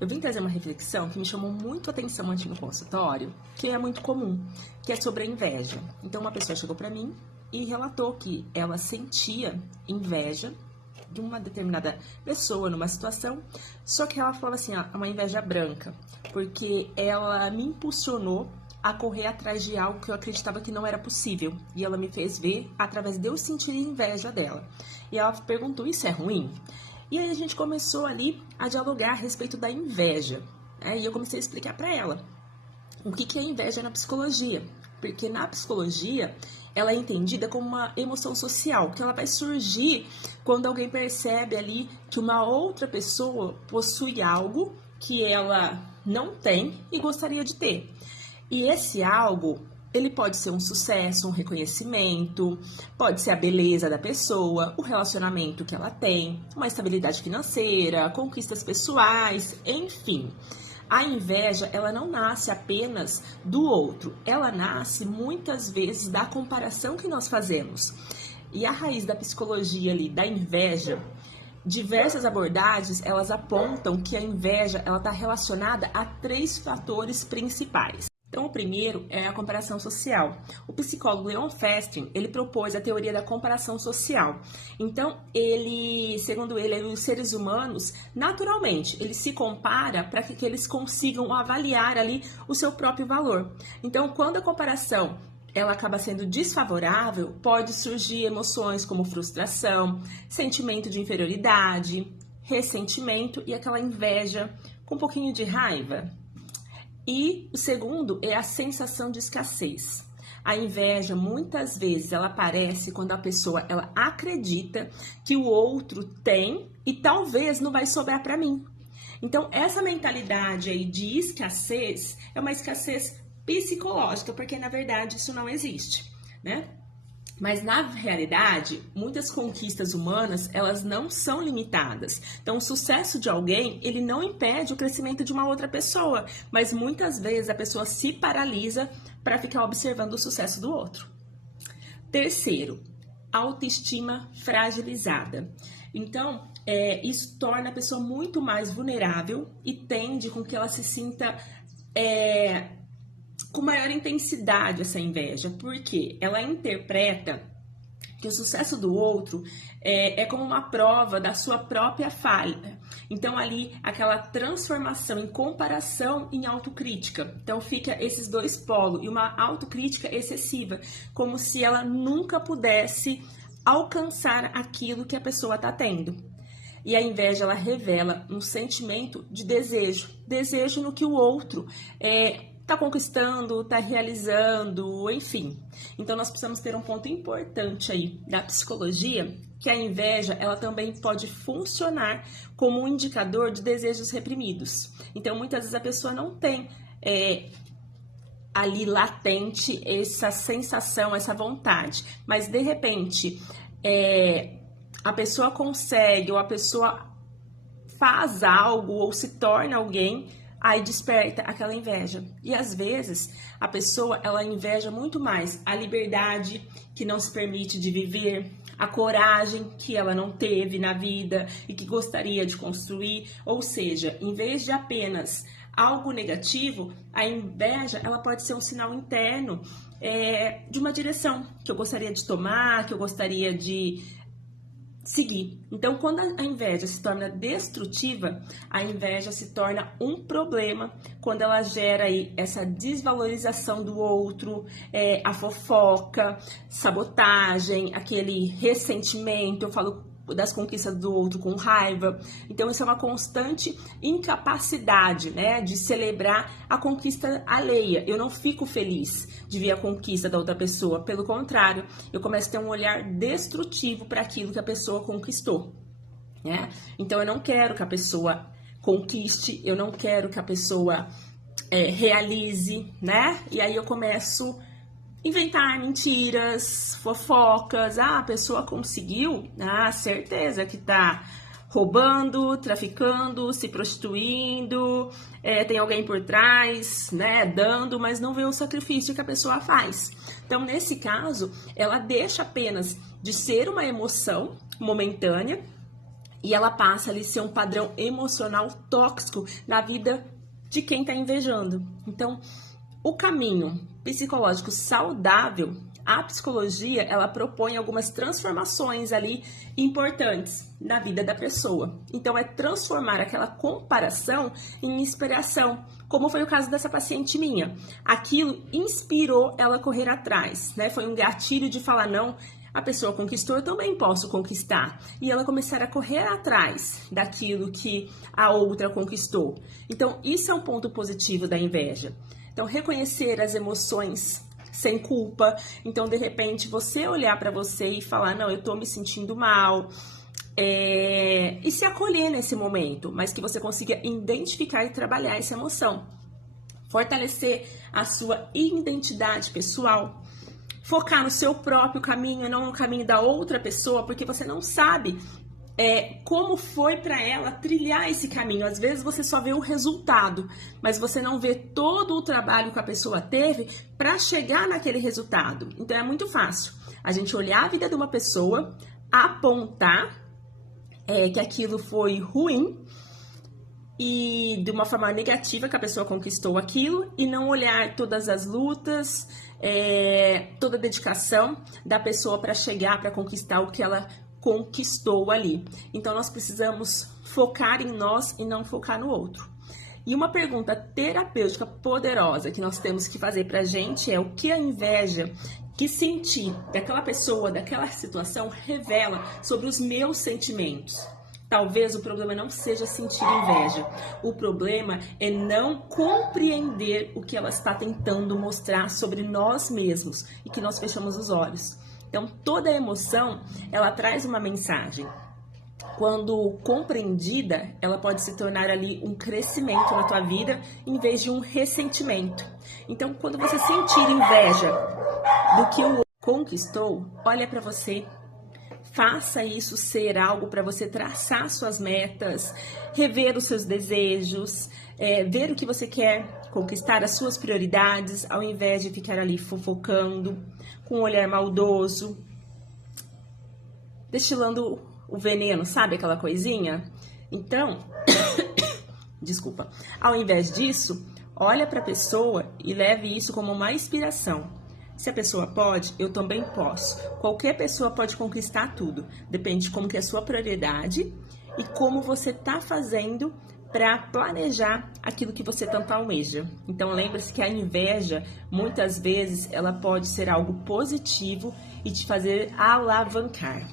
eu vim trazer uma reflexão que me chamou muito a atenção aqui no consultório, que é muito comum, que é sobre a inveja. Então, uma pessoa chegou para mim e relatou que ela sentia inveja de uma determinada pessoa numa situação, só que ela falava assim, uma inveja branca, porque ela me impulsionou a correr atrás de algo que eu acreditava que não era possível, e ela me fez ver através de eu sentir inveja dela. E ela perguntou, isso é ruim? E aí a gente começou ali a dialogar a respeito da inveja, e eu comecei a explicar para ela o que é inveja na psicologia, porque na psicologia ela é entendida como uma emoção social, que ela vai surgir quando alguém percebe ali que uma outra pessoa possui algo que ela não tem e gostaria de ter. E esse algo, ele pode ser um sucesso, um reconhecimento, pode ser a beleza da pessoa, o relacionamento que ela tem, uma estabilidade financeira, conquistas pessoais, enfim. A inveja, ela não nasce apenas do outro, ela nasce muitas vezes da comparação que nós fazemos. E a raiz da psicologia ali, da inveja, diversas abordagens, elas apontam que a inveja, ela está relacionada a 3 fatores principais. Então, o primeiro é a comparação social. O psicólogo Leon Festrin, ele propôs a teoria da comparação social. Então, segundo ele, os seres humanos, naturalmente, eles se comparam para que eles consigam avaliar ali o seu próprio valor. Então, quando a comparação ela acaba sendo desfavorável, pode surgir emoções como frustração, sentimento de inferioridade, ressentimento e aquela inveja com um pouquinho de raiva. E o segundo é a sensação de escassez. A inveja, muitas vezes, ela aparece quando a pessoa ela acredita que o outro tem e talvez não vai sobrar para mim. Então, essa mentalidade aí de escassez é uma escassez psicológica, porque na verdade isso não existe, né? Mas na realidade, muitas conquistas humanas, elas não são limitadas. Então, o sucesso de alguém, ele não impede o crescimento de uma outra pessoa, mas muitas vezes a pessoa se paralisa para ficar observando o sucesso do outro. Terceiro, autoestima fragilizada. Então, isso torna a pessoa muito mais vulnerável e tende com que ela se sinta com maior intensidade essa inveja, porque ela interpreta que o sucesso do outro é como uma prova da sua própria falha. Então, ali, aquela transformação em comparação em autocrítica. Então, fica esses 2 polos e uma autocrítica excessiva, como se ela nunca pudesse alcançar aquilo que a pessoa está tendo. E a inveja, ela revela um sentimento de desejo no que o outro está conquistando, está realizando, enfim. Então, nós precisamos ter um ponto importante aí da psicologia, que a inveja, ela também pode funcionar como um indicador de desejos reprimidos. Então, muitas vezes a pessoa não tem ali latente essa sensação, essa vontade, mas de repente a pessoa consegue, ou a pessoa faz algo, ou se torna alguém, aí desperta aquela inveja. E às vezes a pessoa ela inveja muito mais a liberdade que não se permite de viver, a coragem que ela não teve na vida e que gostaria de construir. Ou seja, em vez de apenas algo negativo, a inveja ela pode ser um sinal interno de uma direção que eu gostaria de tomar, que eu gostaria de seguir. Então, quando a inveja se torna destrutiva, a inveja se torna um problema quando ela gera aí essa desvalorização do outro, a fofoca, sabotagem, aquele ressentimento, eu falo das conquistas do outro com raiva. Então, isso é uma constante incapacidade, né, de celebrar a conquista alheia. Eu não fico feliz de ver a conquista da outra pessoa. Pelo contrário, eu começo a ter um olhar destrutivo para aquilo que a pessoa conquistou, né? Então, eu não quero que a pessoa conquiste, eu não quero que a pessoa realize, né? E aí eu começo inventar mentiras, fofocas. A pessoa conseguiu, certeza que tá roubando, traficando, se prostituindo, tem alguém por trás, né, dando, mas não vê o sacrifício que a pessoa faz. Então, nesse caso, ela deixa apenas de ser uma emoção momentânea e ela passa ali a ser um padrão emocional tóxico na vida de quem está invejando. Então, o caminho psicológico saudável, a psicologia, ela propõe algumas transformações ali importantes na vida da pessoa. Então, é transformar aquela comparação em inspiração, como foi o caso dessa paciente minha. Aquilo inspirou ela a correr atrás, né? Foi um gatilho de falar, não, a pessoa conquistou, eu também posso conquistar. E ela começar a correr atrás daquilo que a outra conquistou. Então, isso é um ponto positivo da inveja. Então, reconhecer as emoções sem culpa. Então, de repente, você olhar para você e falar, não, eu tô me sentindo mal. E se acolher nesse momento, mas que você consiga identificar e trabalhar essa emoção. Fortalecer a sua identidade pessoal. Focar no seu próprio caminho e não no caminho da outra pessoa, porque você não sabe como foi para ela trilhar esse caminho. Às vezes você só vê o resultado, mas você não vê todo o trabalho que a pessoa teve para chegar naquele resultado. Então é muito fácil a gente olhar a vida de uma pessoa, apontar que aquilo foi ruim e de uma forma negativa que a pessoa conquistou aquilo e não olhar todas as lutas, toda a dedicação da pessoa para chegar, para conquistar o que ela conquistou ali. Então nós precisamos focar em nós e não focar no outro. E uma pergunta terapêutica poderosa que nós temos que fazer pra gente é: o que a inveja que senti daquela pessoa, daquela situação, revela sobre os meus sentimentos? Talvez o problema não seja sentir inveja. O problema é não compreender o que ela está tentando mostrar sobre nós mesmos e que nós fechamos os olhos. Então, toda emoção, ela traz uma mensagem. Quando compreendida, ela pode se tornar ali um crescimento na tua vida, em vez de um ressentimento. Então, quando você sentir inveja do que o outro conquistou, olha para você. Faça isso ser algo para você traçar suas metas, rever os seus desejos, ver o que você quer conquistar, as suas prioridades, ao invés de ficar ali fofocando, com um olhar maldoso, destilando o veneno, sabe aquela coisinha? Então, desculpa, ao invés disso, olha para a pessoa e leve isso como uma inspiração. Se a pessoa pode, eu também posso. Qualquer pessoa pode conquistar tudo. Depende de como que é a sua prioridade e como você está fazendo para planejar aquilo que você tanto almeja. Então lembre-se que a inveja, muitas vezes, ela pode ser algo positivo e te fazer alavancar.